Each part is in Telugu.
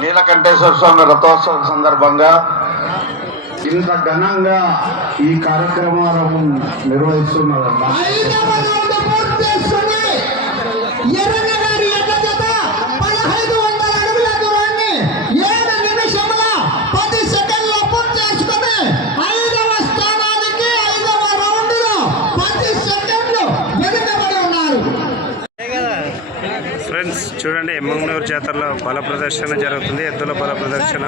నీలకంఠేశ్వర స్వామి రథోత్సవం సందర్భంగా ఇంత ఘనంగా ఈ కార్యక్రమాలను నిర్వహిస్తున్నారమ్మా. ఫ్రెండ్స్ చూడండి, ఎమ్మంగనూరు జాతరలో బల ప్రదర్శన జరుగుతుంది. ఎద్దుల బల ప్రదర్శన.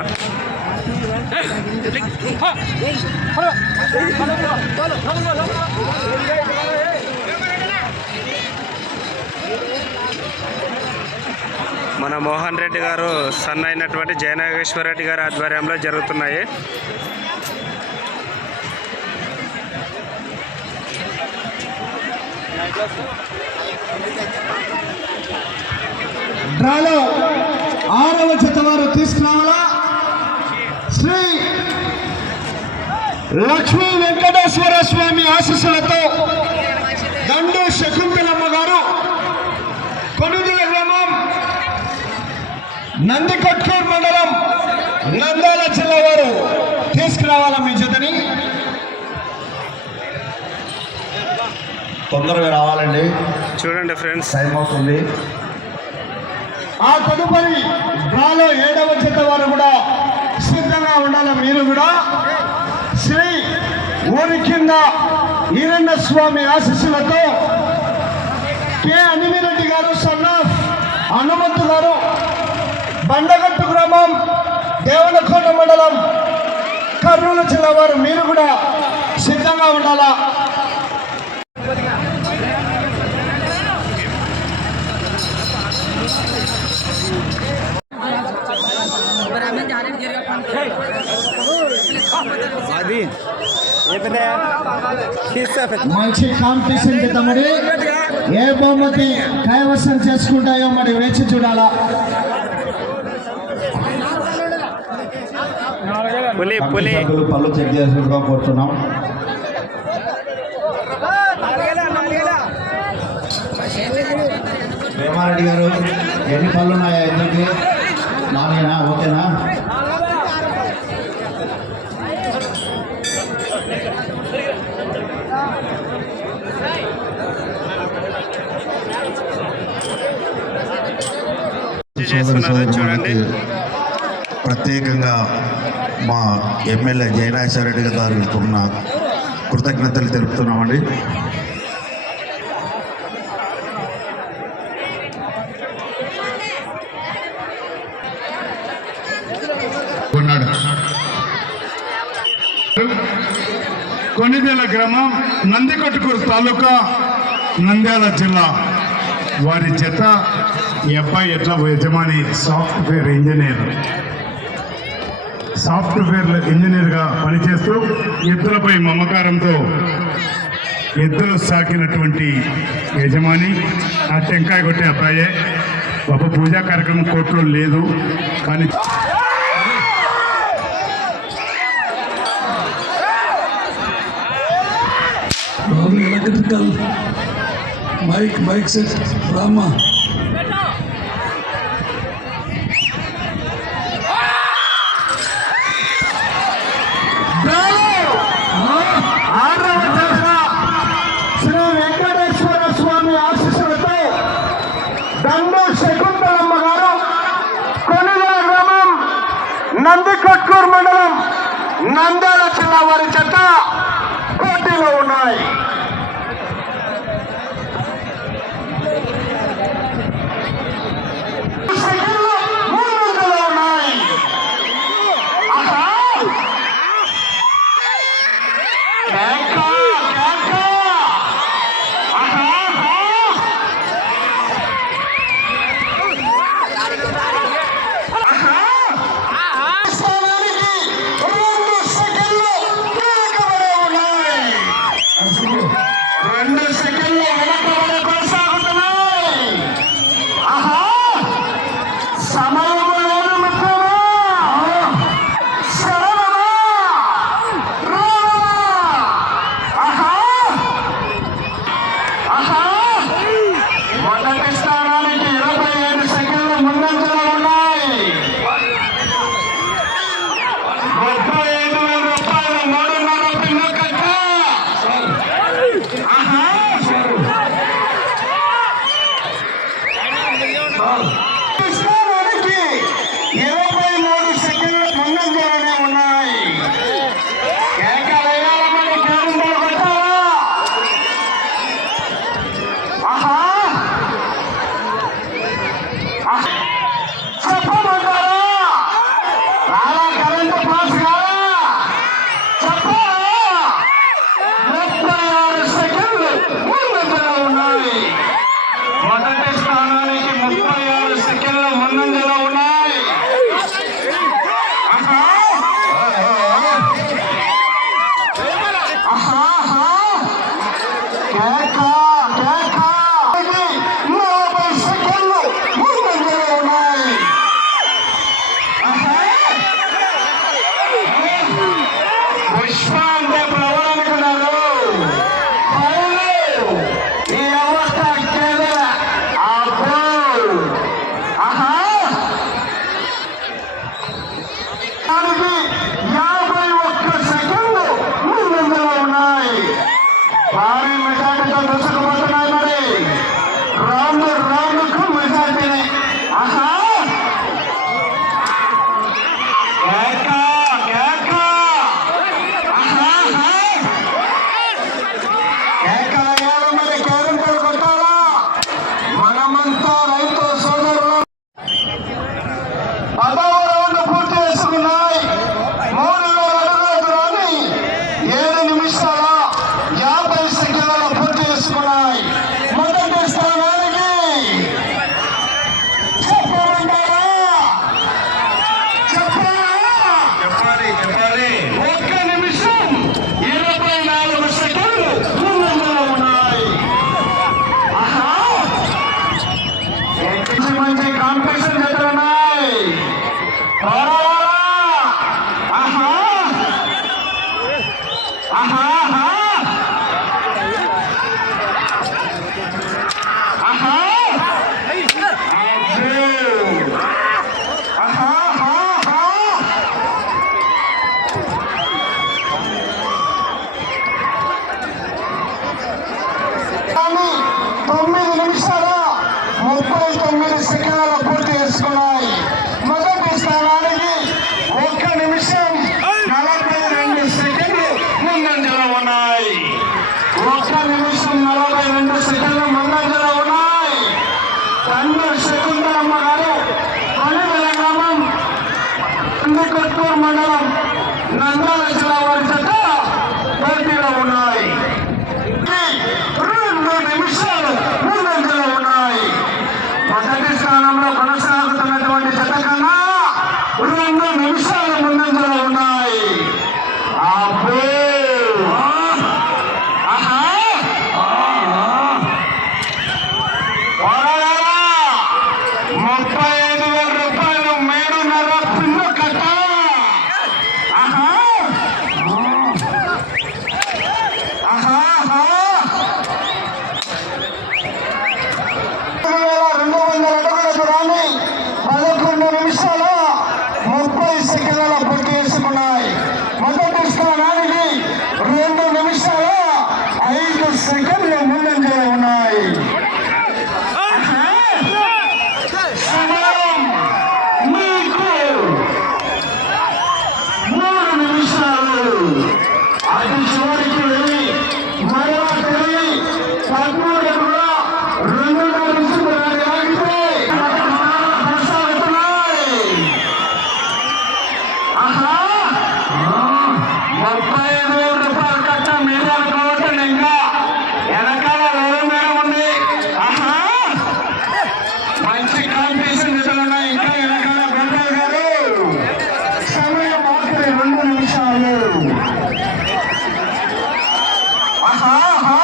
మన మోహన్ రెడ్డి గారు సన్ అయినటువంటి జయనాగేశ్వర రెడ్డి గారి ఆధ్వర్యంలో జరుగుతున్నాయి. డ్రాలో 6వ జత వారు తీసుకురావాలా. శ్రీ లక్ష్మీ వెంకటేశ్వర స్వామి ఆశీస్సులతో దండు శకుంతలమ్మ గారు, కొనుగోలు గ్రామం, నందికొట్కూరు మండలం, నంద్యాల జిల్లా వారు తీసుకురావాలా మీ జతని. తొందరగా రావాలండి, చూడండి ఫ్రెండ్స్, టైం అవుతుంది. ఆ తదుపరి డ్రాలో 7వ జత వారు కూడా సిద్ధంగా ఉండాలి. మీరు కూడా శ్రీ ఊరి కింద ఈరన్న స్వామి ఆశీస్సులతో కె అనిమిరెడ్డి గారు, సన్నాఫ్ హనుమంతు గారు, బండగట్టు గ్రామం, దేవనకోట మండలం, కర్నూలు జిల్లా వారు మీరు కూడా సిద్ధంగా ఉండాలా. మంచి కాంపిటీషన్ తమ్ముడి, ఏ బహుమతి కైవసం చేసుకుంటాయో మరి వేచి చూడాలా. పళ్ళు చెక్ చేసుకుంటూ కోరుతున్నాం. ప్రేమారెడ్డి గారు, ఎన్ని పళ్ళు ఉన్నాయా? ఎందుకు నానేనా? ఓకేనా? చూడండి, ప్రత్యేకంగా మా ఎమ్మెల్యే జయనాగేశ్వర రెడ్డి గారు ఉన్న కృతజ్ఞతలు తెలుపుతున్నామండి. కొనిదెల గ్రామం, నందికొట్కూరు తాలూకా, నంద్యాల జిల్లా వారి జత. ఈ అబ్బాయి ఎట్లా యజమాని సాఫ్ట్వేర్ ఇంజనీర్గా పనిచేస్తూ ఎద్దులపై మమకారంతో ఎద్దులు సాకినటువంటి యజమాని. ఆ టెంకాయ కొట్టే అబ్బాయే. ఒక పూజా కార్యక్రమం కోర్టులో లేదు, కానీ electrical mic set Brahma Sri Venkateswara Swamy ఆశీస్సులతో దండు శకుంతలమ్మ గారు, కొనుగోలు గ్రామం, నందికొట్కూరు మండలం, నంద్యాల జిల్లా వారి జత పోటీలో ఉన్నాయి. కృష్ణానికి 23 సెకండ్ల ముందంజలోనే ఉన్నాయి. కేకలు వేయాలమ్మని కేరింతలు కొట్టాలా? ఆహా చెప్పమంటారా? రాలా కరెంటు పాస్ కాదా? చెప్పాలా? 36 సెకండ్లు ముందంజలో ఉన్నాయి. మొదటి స్థానానికి 36 సెకండ్ల ముందంజలో ఉన్నాయి. ఆహా ఆహా ఆహా కేక కేక 40 సెకండ్లు ముందంజలో ఉన్నాయి. ఆహా పుష్ప అంటే ఫ్లవర్ అనుకున్నారు. పైలు ఈ అవస్థ కేదే. అబ్బో ఆహా దానికి 51 సెకండ్లు ముందంజలో ఉన్నాయి. భారీ మెజార్టీతో దూసుకుపోతున్నాయి. మరి రౌండ్కు మెజార్టీని. ఆహా కేక కేక ఆహా ఆహా కేకలు వేయాలి మరి కేరింతలు కొట్టాలా? మనమంతా రైతు సోదరులు. 10వ రౌండ్ పూర్తి చేసుకున్నాయి. 3000 అడుగుల దూరాన్ని 7 నిమిషాల 50 సెకండ్లలో పూర్తి చేసుకున్నాయి. మొదటి స్థానానికి చెప్పమంటారా? చెప్పాలా? చెప్పాలి చెప్పాలి 1 నిమిషం 24 సెకండ్లు ముందంజలో ఉన్నాయి. ఆహా మంచి మంచి కాంపిటీషన్ జరుగుతున్నాయి. పోరాడాలా? ఆహా ఆహా ఆహా ఆహా అబ్బో. ఆహా ఆహా ఆహా కానీ 9 నిమిషాల 39 సెకండ్లలో పూర్తి చేసుకున్నాయి. మొదటి స్థానానికి 1 నిమిషం 42 సెకండ్లు ముందంజలో ఉన్నాయి. 1 నిమిషం 42 సెకండ్లు ముందంజలో ఉన్నాయి. తండ్రి శకుంతలమ్మ గారు కొనిదెల గ్రామం కొత్తూరు మండలం నంద్యాల జిల్లా వారి జత పోటీలో ఉన్నాయి. 2 నిమిషాలు ముందంజలో ఉన్నాయి. మొదటి స్థానంలో కొనసాగుతున్నటువంటి జత కన్నా 2 నిమిషాలు ముందంజలో ఉన్నాయి. అబ్బో ఆహా పోరాడాలా? 35,000 రూపాయలు మేడున్నర పిన్ను కట్ట. ఆహా ఆహా ఆహా 2,200 అడుగుల దూరాన్ని 11 నిమిషాల 30 సెకండ్లలో పూర్తి చేసుకున్నాయి. మొదటి స్థానానికి 2 నిమిషాల 5 సెకండ్లు ముందంజలో ఉన్నాయి. ఆహా సమయం మీకు 3 నిమిషాలు. అటు చివరికి వెళ్ళి మరలా తిరిగి 13 అడుగుల 2.5 నిమిషాలు ఆగితే కొనసాగుతున్నాయి. ఆహా 35,000 రూపాయలు కట్ట మీద అనుకోవటం ఇంకా వెనకాల రోడ్డు మీద ఉంది. ఆహా మంచి కాంపిటీషన్ జరుగుతున్నాయి. ఇంకా వెనకాల బెంగాల్ గారు సమయం ఆఖరి 2 నిమిషాలు. ఆహా ఆహా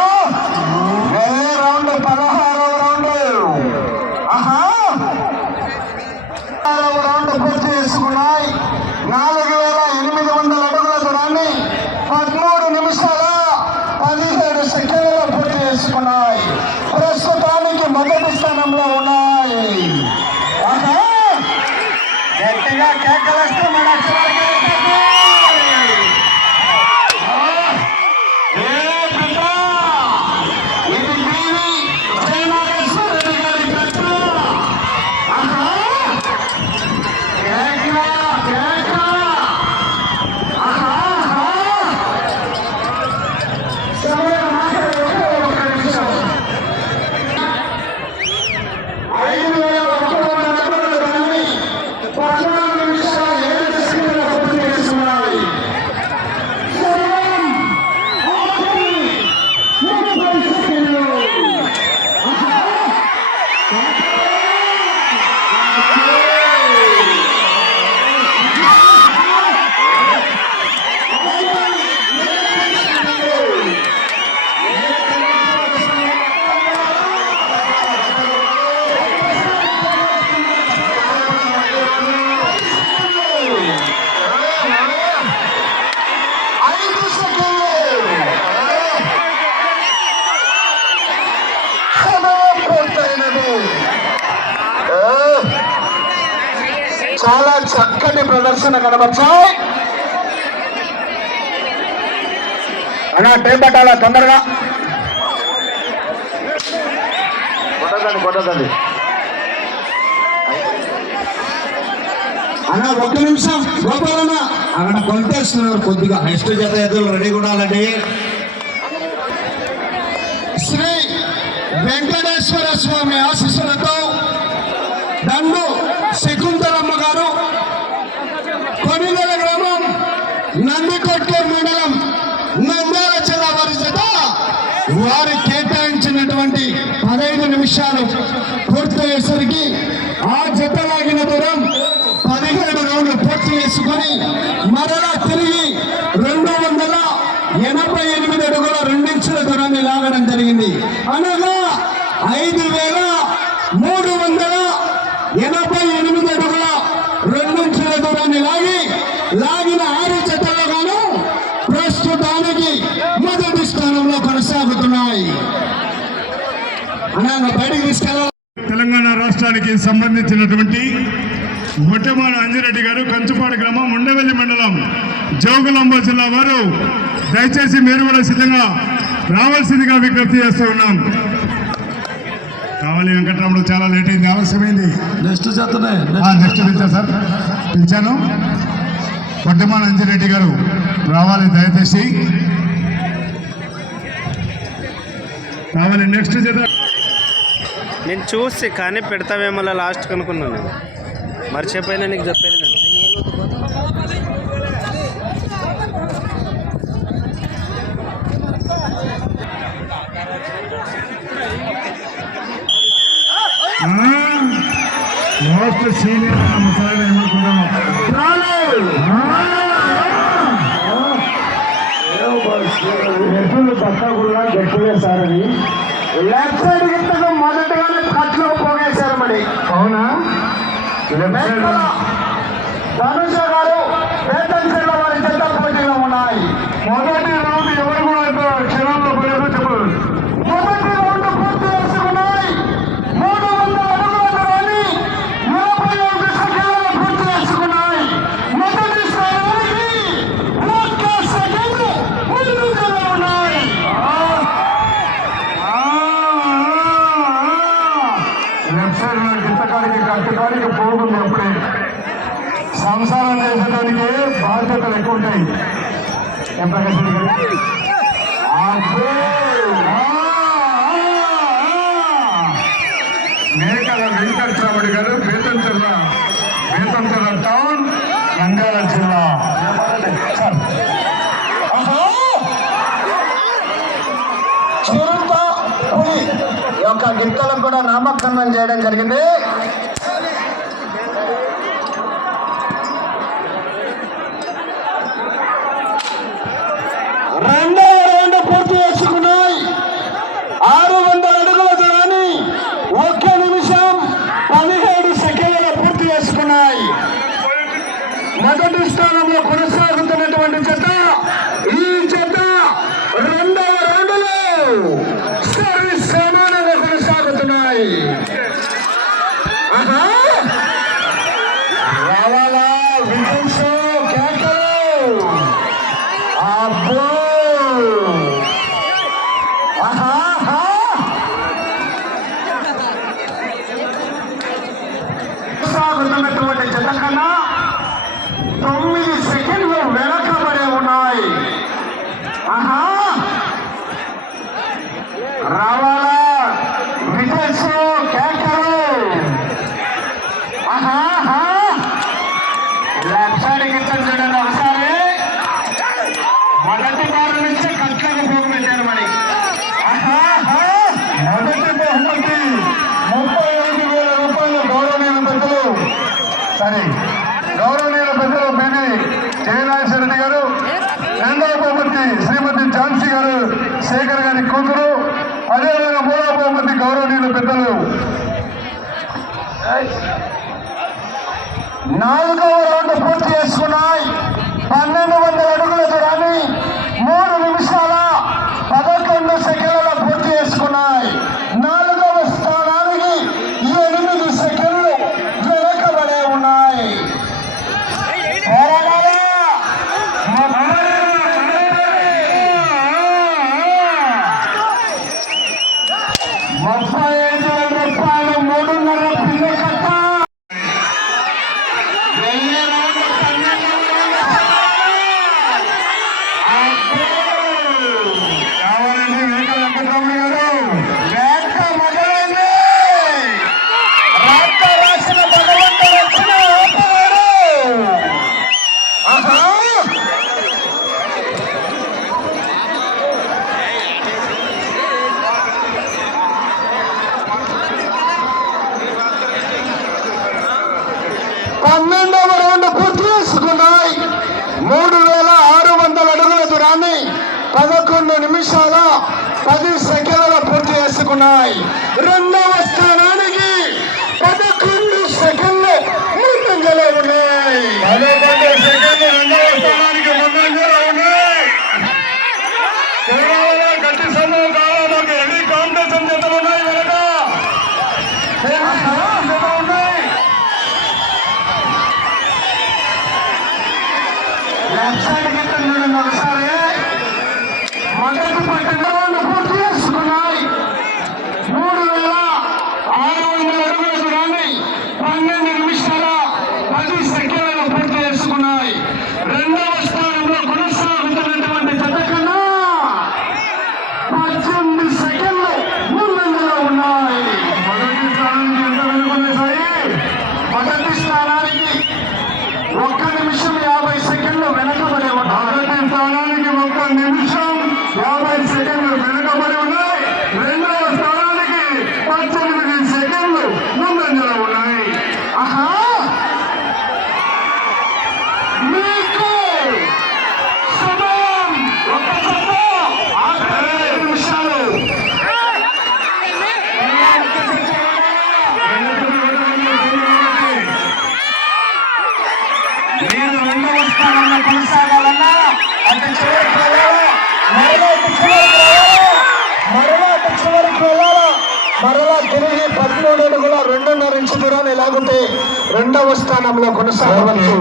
వేరే రౌండ్ 16వ రౌండ్. ఆహా 16వ రౌండ్ పూర్తి చేసుకున్నాయి. 4,800 అడుగుల దూరాన్ని 13 నిమిషాల 17 సెకండ్లలో పూర్తి చేసుకున్నాయి. ప్రస్తుతానికి మొదటి స్థానంలో ఉన్నాయి. ఆహా గట్టిగా కేకలేస్తే మన చివరికి ఇది టీవీ జయనాగేశ్వర రెడ్డి గారి పెట్ట చాలా చక్కటి ప్రదర్శన కనబర్చాయి. అలా టైం పట్టాలా తొందరగా కొట్టదండి. అన్న 1 నిమిషం గోపాలన్న అక్కడ కొలిపేస్తున్నారు కొద్దిగా. నెక్స్ట్ జత ఎద్దులు రెడీగా ఉండాలండి. శ్రీ వెంకటేశ్వర స్వామి ఆశీస్సులతో దండు శకుంతలమ్మ గారు, కొనిదల గ్రామం, నందికొట్కూరు మండలం, నంద్యాల జిల్లా వారి జత వారి కేటాయించినటువంటి 15 నిమిషాలు పూర్తయ్యేసరికి ఆ జత లాగిన దూరం 17 రౌండ్లు పూర్తి చేసుకొని మరలా తిరిగి 288 అడుగుల 2 ఇంచుల దూరాన్ని లాగడం జరిగింది. అనగా 5388 అడుగుల 2 ఇంచుల దూరాన్ని లాగిన 6 జతల్లో గాను ప్రస్తుతానికి మొదటి స్థానంలో కొనసాగుతున్నాయి. అన్నా బయటికి తీసుకెళ్ళాలి. తెలంగాణ రాష్ట్రానికి సంబంధించినటువంటి మొట్టమొదటి అంజిరెడ్డి గారు, కంచుపాడు గ్రామం, ఉండవెల్లి మండలం, జోగులాంబ జిల్లా వారు దయచేసి మీరు కూడా సిద్ధంగా రావాల్సిందిగా విజ్ఞప్తి చేస్తూ ఉన్నాం. కావాలి వెంకటరాముడు, చాలా లేట్ అయింది, ఆలస్యమైంది. నెక్స్ట్ జతనే నెక్స్ట్ పిలిచా సార్, పిలిచాను. మొట్టమొదటి అంజిరెడ్డి గారు రావాలి, దయచేసి రావాలి. నెక్స్ట్ జత నేను చూసి కానీ పెడతావేమో లాస్ట్ కనుక్కున్నాను. నేను మర్చిపోయినా నీకు చెప్పేది నేను. లాస్ట్ సీనియర్ ముసలాయన ఏమనుకుంటాము. ఎడ్లు పక్క కూడా గట్టిగా సారని లెఫ్ట్ సైడ్ గిట్టగా మొదటిగానే కట్లో పోగేశారు. మరి అవునా? ధనుష గారు వేతన్ జిల్లా వారి జత పోటీలో ఉన్నాయి. మొదటి రౌండ్ ఎవరు కూడా క్షణంలో పోయారో చెప్పరు. మొదటి రౌండ్ పూర్తి చేసుకున్నాయి. 300 అడుగుల దూరాన్ని 45 సెకండ్లలో పూర్తి చేసుకున్నాయి. మొదటి స్థానానికి 1 సెకండ్ ముందుగా ఉన్నాయి. లెఫ్ట్ సైడ్ గింతకాడికి కట్టకాడికి పోతుంది. అప్పుడే సంసారం చేసేదానికి బాధ్యతలు ఎక్కువ ఉంటాయి. మేకల వెంకటరాముడి గారు, బేతంచెర్ల టౌన్, నంద్యాల జిల్లా. చిరుత పులి యొక్క గిత్తలకు కూడా నామకరణం చేయడం జరిగింది. రెండవ రౌండ్ పూర్తి చేసుకున్నాయి. 600 అడుగుల దూరాన్ని 1 నిమిషం 17 సెకండ్లలో పూర్తి చేసుకున్నాయి. మొదటి స్థానంలో కొనసాగుతున్నటువంటి జత ఈ జత రెండవ రౌండ్లో సరి సమానంగా కొనసాగుతున్నాయి. రావాలా విజయ్ కేకలు. అబ్బో కొనసాగుతున్నటువంటి జత కన్నా 9 సెకండ్లు వెనకబడే ఉన్నాయి. రావాలా విజయ్ కేకలు. లక్షాడి గిట్టం చూడండి ఒకసారి. మొదటి వారి నుంచి కట్లకు పోగొట్టారు. మరి మొదటి బహుమతి 35,000 రూపాయలు గౌరవనీయుల పెద్దలు, గౌరవనీయుల పెద్దలు బివి జయనాగేశ్వరరెడ్డి గారు. రెండవ బహుమతి శ్రీమతి ఝాన్సీ గారు, శేఖర్ గారి కూతురు. అదేవిధంగా మూడవ బహుమతి గౌరవనీయుల పెద్దలు. 4వ రౌండ్ పూర్తి చేసుకున్నాయి. 1200 అడుగుల దూరాన్ని 3 నిమిషాల 11 సెకండ్లలో పూర్తి చేసుకున్నాయి. 4వ స్థానానికి 8 సెకండ్లు వెనకబడే ఉన్నాయి. 12వ రౌండ్ పూర్తి చేసుకున్నాయి. 3600 అడుగుల దూరాన్ని 11 నిమిషాల 10 సెకండ్ల పూర్తి చేసుకున్నాయి. రెండవ స్థానానికి 11 సెకండ్లు ముందంజలో ఉన్నాయి. 11 సెకండ్లు రెండవ స్థానానికి ముందంజలో ఉన్నాయి. కేవలం గట్టి సమయం కావాలి. హెవీ కాంపిటీషన్ జతలు ఉన్నాయి. వెనక ఉన్నాయి. లెఫ్ట్ సైడ్ కింద ఒకసారి మొదటి పట్టణాలను పూర్తి చేసుకున్నాయి. 3600 అడుగుల దూరాన్ని 12 నిమిషాల 10 సెకండ్లను పూర్తి చేసుకున్నాయి. రెండవ స్థానంలో కొనసాగుతున్నటువంటి జత కన్నా 18 సెకండ్లు ముందంజలో ఉన్నాయి. మొదటి స్థానానికి ఎంత వెనుకొనేసాయి? మొదటి స్థానానికి 1 నిమిషం 50 సెకండ్లు వెనకబడి ఉన్నాయి. మొదటి స్థానానికి 1 నిమిషం 50 సెకండ్లు వెనకబడి ఉన్నాయి. రెండవ స్థానానికి 18 సెకండ్లు ముందంజలో ఉన్నాయి. ఆహా, మీకు సమయం 1 నిమిషాలు. మీరు రెండవ స్థానంలో కొనసాగాలన్నా అటు చివరికి వెళ్ళాలా, మరలా చివరికి వెళ్ళాలా, మరలా తిరిగి 13 అడుగుల 2.5 ఇంచు దూరాన్ని లాగుంటే రెండవ స్థానంలో కొనసాగవచ్చు.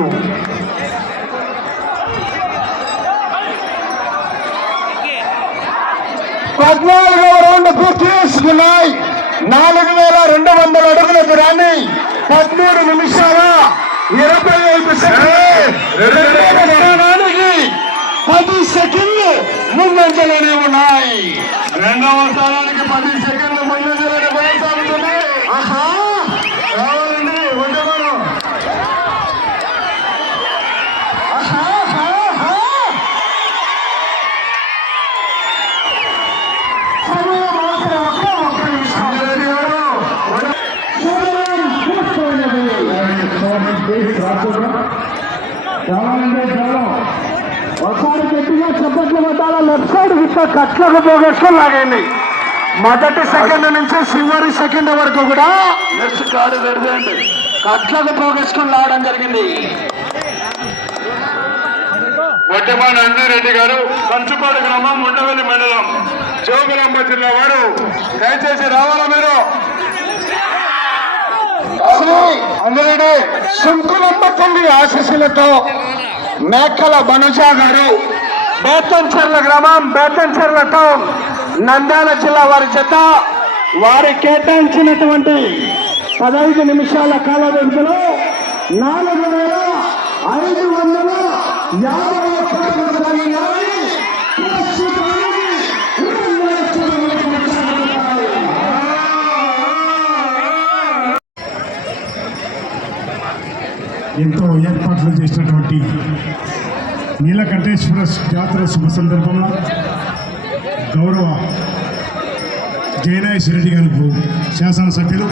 పద్నాలుగవ రౌండ్ పూర్తి చేసుకున్నాయి. 4200 అడుగుల దూరాన్ని 13 నిమిషాల 25 సెకండ్లు 10 సెకండ్లు ముందంజలోనే ఉన్నాయి. రెండవ స్థానానికి 10 సెకండ్లు ముందంజలోనే కొనసాగుతున్నాయి. ఆహా, రావాలండి ఉద్యమం. ఆహా, సమయం మాత్రం ఒక్క నిమిషం. ఒకసారి గట్టిగా చప్పట్లు కొట్టాలా. లెఫ్ట్ సైడ్ ఇట్లా కట్లకు పోగేసుకొని లాగండి. మొదటి సెకండ్ నుంచి చివరి సెకండ్ వరకు కూడా నెక్స్ట్ కాడు పెడదండి. కట్లకు పోగేసుకొని లాగడం జరిగింది. వడ్డమాన అంజిరెడ్డి గారు, కంచుపాడు గ్రామం, ఉండవల్లి మండలం, జోగులాంబ జిల్లా వారు. దయచేసి రావాలా మీరు. అందులో సుంకులమ్మ తల్లి ఆశీస్సులతో మేకల బనుజా గారు, బేతంచెర్ల గ్రామం, బేతంచెర్ల టౌన్, నంద్యాల జిల్లా వారి చేత వారి కేటాయించినటువంటి 15 నిమిషాల కాల వ్యవధిలో 4551 ఎంతో ఏర్పాట్లు చేసినటువంటి నీలకంఠేశ్వర జాతర శుభ సందర్భంలో గౌరవ జయనాయేశ్వర రెడ్డి గారు శాసనసభ్యులు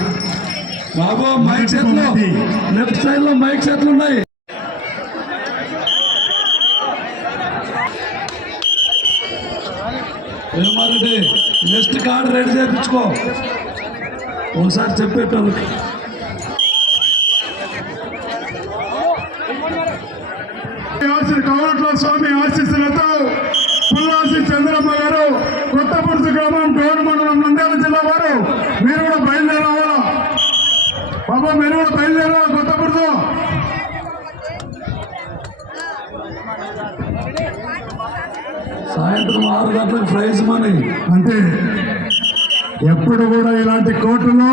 బాబు మైక్ సెట్లు లెఫ్ట్ సైడ్ లో మైక్ సెట్లు ఉన్నాయి. ఏమారెడ్డి నెక్స్ట్ కార్డు రెడీ చేయించుకో. ఒకసారి చెప్పేటోళ్ళకి కవరట్ల స్వామి ఆశీస్సులతో పుల్లాసి చంద్రమ్మ గారు, కొత్తపురుసు గ్రామం, డోన్ మండలం, నంద్యాల జిల్లా వారు. మీరు కూడా బయలుదేరావాలా బాబా, మీరు కూడా బయలుదేరాలా. కొత్తపురుసు సాయంత్రం 6 గంటలకు ప్రైజ్ మనీ అంతే. ఎప్పుడు కూడా ఇలాంటి కోర్టులో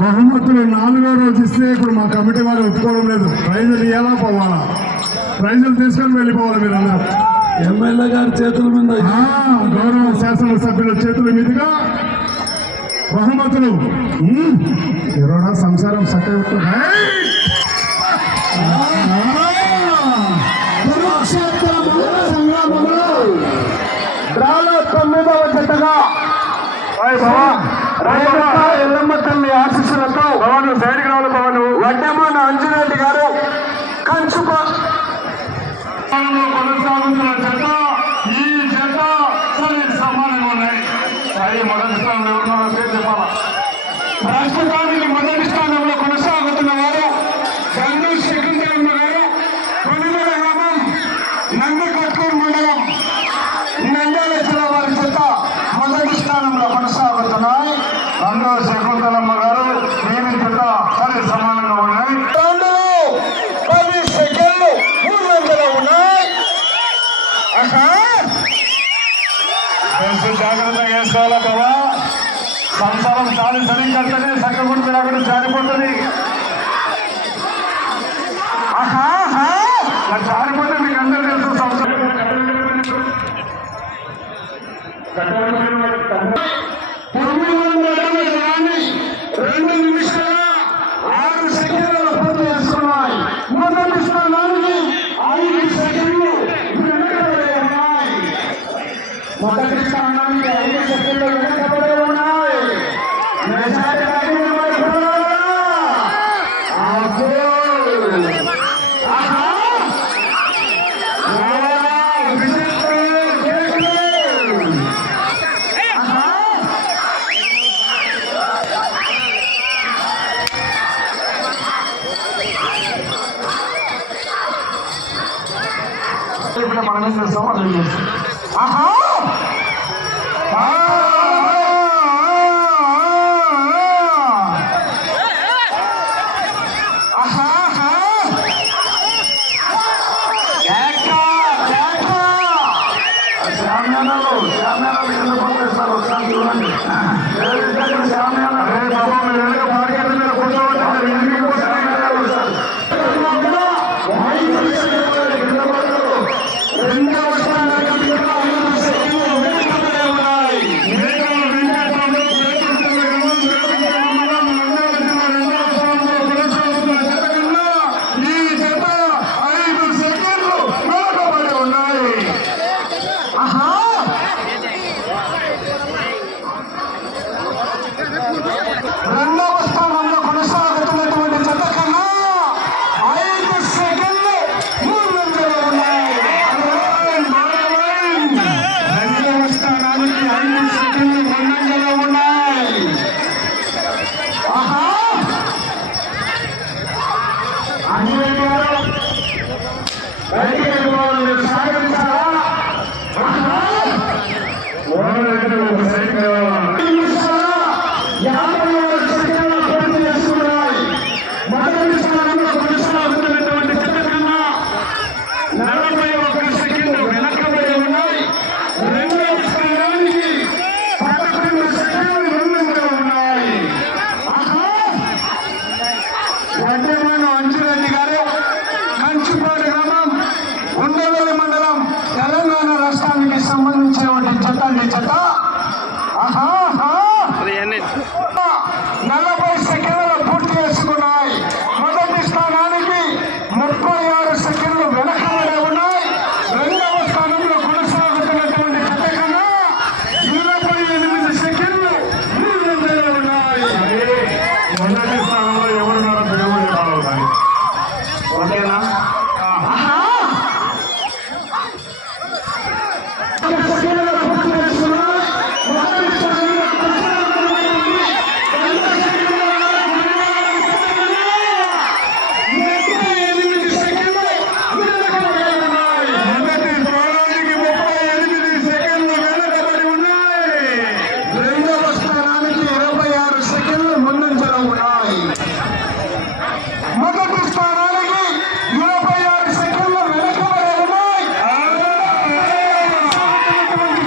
బహుమతులు 4వ రోజు ఇస్తే ఇప్పుడు మా కమిటీ వారు ఒప్పుకోవడం లేదు. ప్రైజులు ఇవ్వాలా, పోవాలా, ప్రైజులు తీసుకొని వెళ్ళిపోవాలి. మీరు అందరూ ఎమ్మెల్యే గారి చేతుల మీద, గౌరవ శాసనసభ్యుల చేతుల మీదుగా బహుమతులు. ఎవరోడా సంసారం చక్కగా డ్రాలో 9వ జతగా ఎల్లమ్మ తల్లి ఆశీస్సులతో వడ్డమాన అంజిరెడ్డి గారు నిమిషాల కదా సంసారం చాలు సరికడితేనే సక్కగుండు కూడా జారిపోతుంది. జారిపోతే మీకు అందరూ తెలుసు సంసారం 2 నిమిషాల 6 సెకండ్ల పూర్తి చేస్తున్నాయి. మొదటి స్థానానికి 5 సెకండ్లు వెనకబడి ఉన్నాయి. మొదటి స్థానానికి 5 సెకండ్లు వెనకబడి ఉన్నాయి. మెజారిటీ మనం ఏం చేస్తాం అర్థం చేస్తాం. శామ్యానాలు కింద పంపిస్తారు. ఒకసారి చూడండి. బాబా మీరు వెనక మార్కెట్ మీద కూర్చోవచ్చు. రెండవ స్థానానికి 5 సెకండ్లు వెనుకబడి ఉన్నాయి. ఈ జత 5 సెకండ్లు వెనుకబడి ఉన్నాయి. రెండవ స్థానంలో కొనసాగుతున్నటువంటి జత కన్నా 5 సెకండ్లు ముందంజలో ఉన్నాయి. రెండవ స్థానానికి 5 సెకండ్లు ముందంజలో ఉన్నాయి. అంజనేయులు గారు బయటికి వెళ్ళిపోవాలి. మీరు సాగించాలా? 56 సెకండ్ల పూర్తి చేస్తున్నాయి. మొదటి స్థానంలో కొనసాగుతున్నటువంటి జత కన్నా 41 సెకండ్లు వెనకబడి ఉన్నాయి. రెండవ స్థానానికి 11 సెకండ్లు ముందంజలో ఉన్నాయి. వడ్డేమాను అంజిరెడ్డి గారు, కంచిపాడు గ్రామం, ఉండవల్లి మండలం, తెలంగాణ రాష్ట్రానికి సంబంధించినటువంటి జత ఈ జత 40 సెకండ్లు పూర్తి చేసుకున్నాయి. మొదటి స్థానానికి 36 సెకండ్లు వెనకబడి ఉన్నాయి. రెండవ స్థానంలో కొనసాగుతున్నటువంటి జత కన్నా 28 సెకండ్లు ముందంజలో ఉన్నాయి. మొదటి స్థానంలో ఎవరున్నారో దేవుడు చెప్పాలి. ఓకేనా? సెకండ్లు పూర్తి చేసుకున్నాయి. మొదటి స్థానంలో కొనసాగుతున్నటువంటి 28 సెకండ్లు వెనకబడి ఉన్నాయి. మొదటి స్థానానికి 38 సెకండ్లు వెనకబడి ఉన్నాయి. రెండవ స్థానానికి 26 సెకండ్లు ముందంజలో ఉన్నాయి. మొదటి స్థానానికి 26 సెకండ్లు వెనకబడి ఉన్నాయి.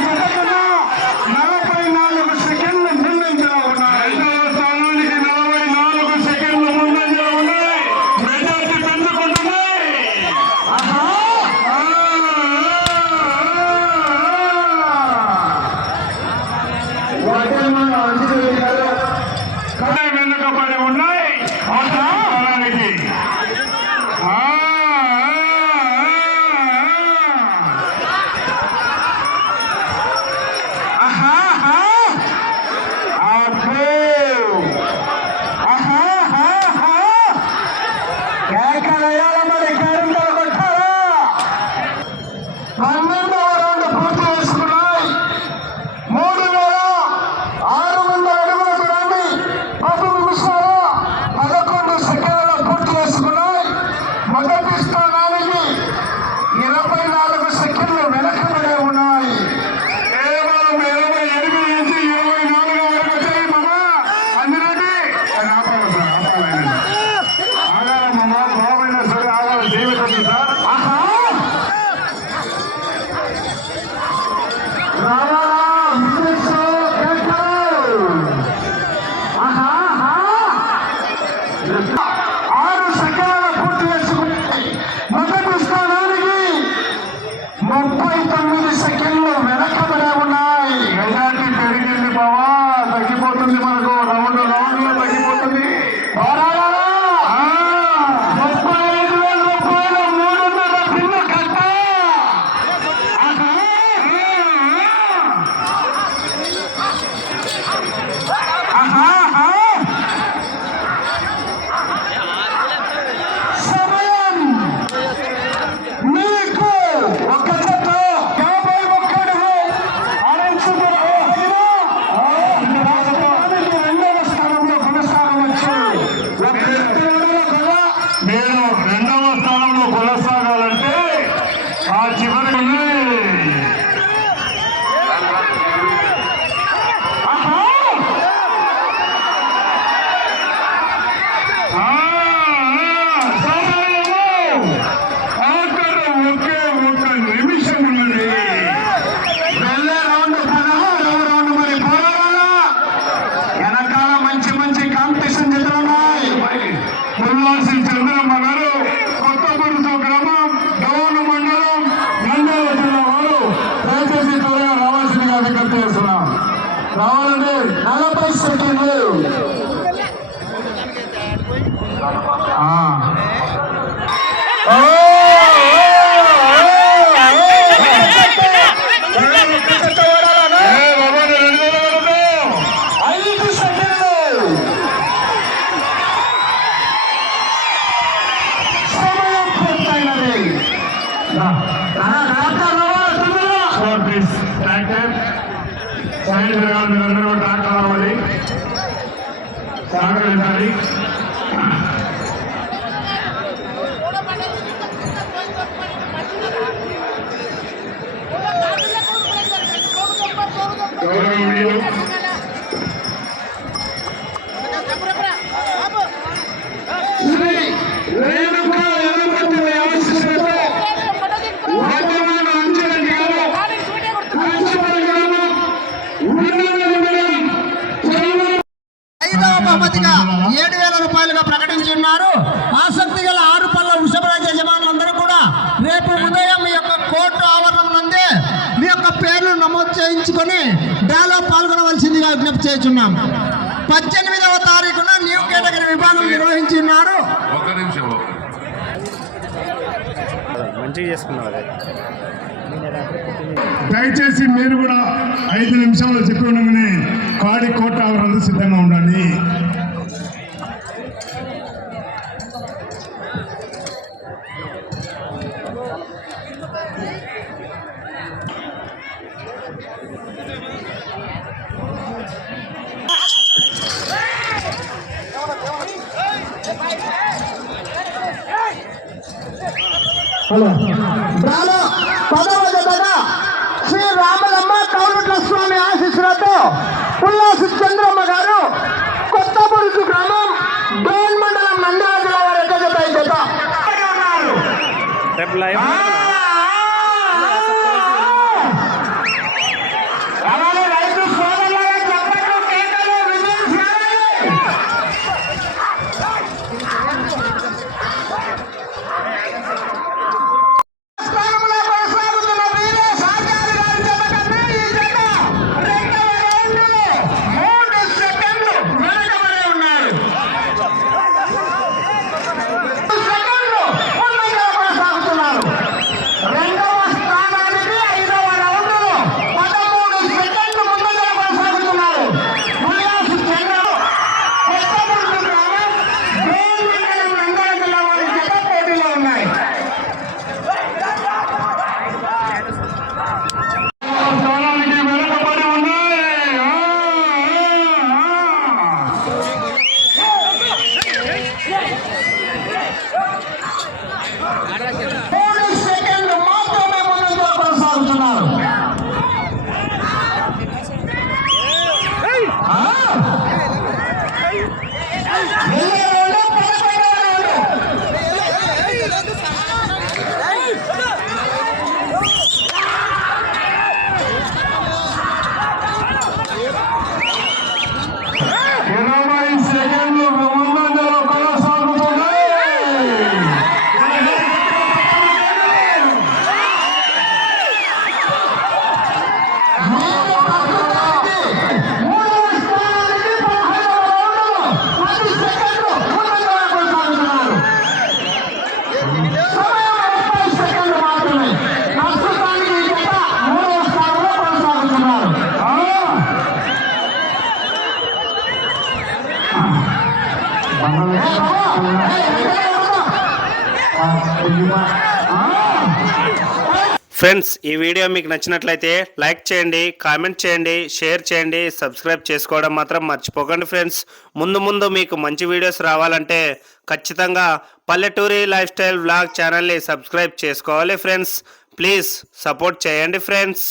జత కన్నా 44 సెకండ్లు ముందంజలో ఉన్నాయి. రెండవ స్థానానికి 44 సెకండ్లు ముందంజలో ఉన్నాయి. మెజార్టీ పెంచుకుంటున్నాయి. వడ్డేమాను అంజిరెడ్డి గారు వెనుకబడి ఉన్నాయి. స్థానానికి కేకలయాల మరి కేరింతలు కొట్టారా? 12వ రౌండ్ పూర్తి చేసుకున్నాయి. 3600 అడుగుల దూరాన్ని 10 నిమిషాల 11 సెకండ్ల పూర్తి చేసుకున్నాయి. మొదటి స్థానానికి 24 సెకండ్లు వెనకబడి ఉన్నాయి. కేవలం 28 నుంచి 24 వరకు వచ్చాయి. మామా అంజిరెడ్డి ఆగాలి మామా, బాబైనా సరే ఆగాలి. జీవితం రెండవ స్థానంలో కొనసాగాలంటే ఆ చివరి చంద్రమ్మ గారు కొత్తపూరుతో గ్రామం డోను మండలం నంద్యాల జిల్లా వారు దయచేసి త్వరగా రావాల్సిందిగా విజ్ఞప్తి చేస్తున్నాం. రావాలండి 40 సెకండ్లు. మీరందరూ ట్రాక్టర్ రావాలి, సహకరించాలి. ఐదవ బహుమతిగా 7,000 రూపాయలుగా ప్రకటించున్నారు. ఆసక్తి గల 6 పళ్ళ వృషభరాజ యజమానులందరూ కూడా రేపు ఉదయం మీ యొక్క కోర్టు ఆవరణం నందే మీ యొక్క పేర్లు నమోదు చేయించుకొని డ్రాలో పాల్గొనవలసిందిగా విజ్ఞప్తి చేస్తున్నాం. 18వ తారీఖున న్యూ కేటగిరీ విభాగం నిర్వహించున్నారు. మంచిగా చేసుకున్నావు అదే. దయచేసి మీరు కూడా 5 నిమిషాలు చెప్పి ఉండగానే కాడి కోట ఆవరణలో సిద్ధంగా ఉండాలి. డ్రాలో 10వ జతగా శ్రీ రామలమ్మ కౌలుట్ల స్వామి ఆశీస్సులతో ఉల్లాసు చంద్రమ్మ గారు కొత్తపురుషు గ్రామం డోన్ మండలం నంద్యాల జిల్లా వారి జత ఉన్నారు. రేపు లైవ్ అలాగే రైతు సోదరులారా చప్పట్లు, కేకలు, విజిల్స్ వేయాలి. స్థానంలో కొనసాగుతున్న వీరే సాచారి గారి జత కన్నా ఈ జత రెండవ రౌండ్లో 3 సెకండ్లు వెనకబడి ఉన్నారు. 3 సెకండ్లు ముందంజలో కొనసాగుతున్నారు. రెండవ స్థానానికి 5వ రౌండ్లో 13 సెకండ్లు ముందంజలో కొనసాగుతున్నారు. ఉల్లాసు చంద్ర కొత్తపూరు గ్రామం డోన్ మండలం నంద్యాల జిల్లా వారి జత పోటీలో ఉన్నాయి. స్థానానికి వెనకబడి ఉన్నాయి. 3 సెకండ్లు మాత్రమే ముందంజలో కొనసాగుతున్నారు. సెకండ్లు ముందంజలో కొనసాగుతున్నాయి. మూడవ స్థానానికి 15వ రౌండ్లో 10 సెకండ్లు ముందంజలో కొనసాగుతున్నారు. సమయం 30 సెకండ్లు మాత్రమే. ప్రస్తుతానికి ఈ జత 3వ స్థానంలో కొనసాగుతున్నారు. ఫ్రెండ్స్, ఈ వీడియో మీకు నచ్చినట్లయితే లైక్ చేయండి, కామెంట్ చేయండి, షేర్ చేయండి, సబ్స్క్రైబ్ చేసుకోవడం మాత్రం మర్చిపోకండి ఫ్రెండ్స్. ముందు మీకు మంచి వీడియోస్ రావాలంటే ఖచ్చితంగా పల్లెటూరి లైఫ్ స్టైల్ వ్లాగ్ ఛానల్ని సబ్స్క్రైబ్ చేసుకోవాలి ఫ్రెండ్స్. ప్లీజ్ సపోర్ట్ చేయండి ఫ్రెండ్స్.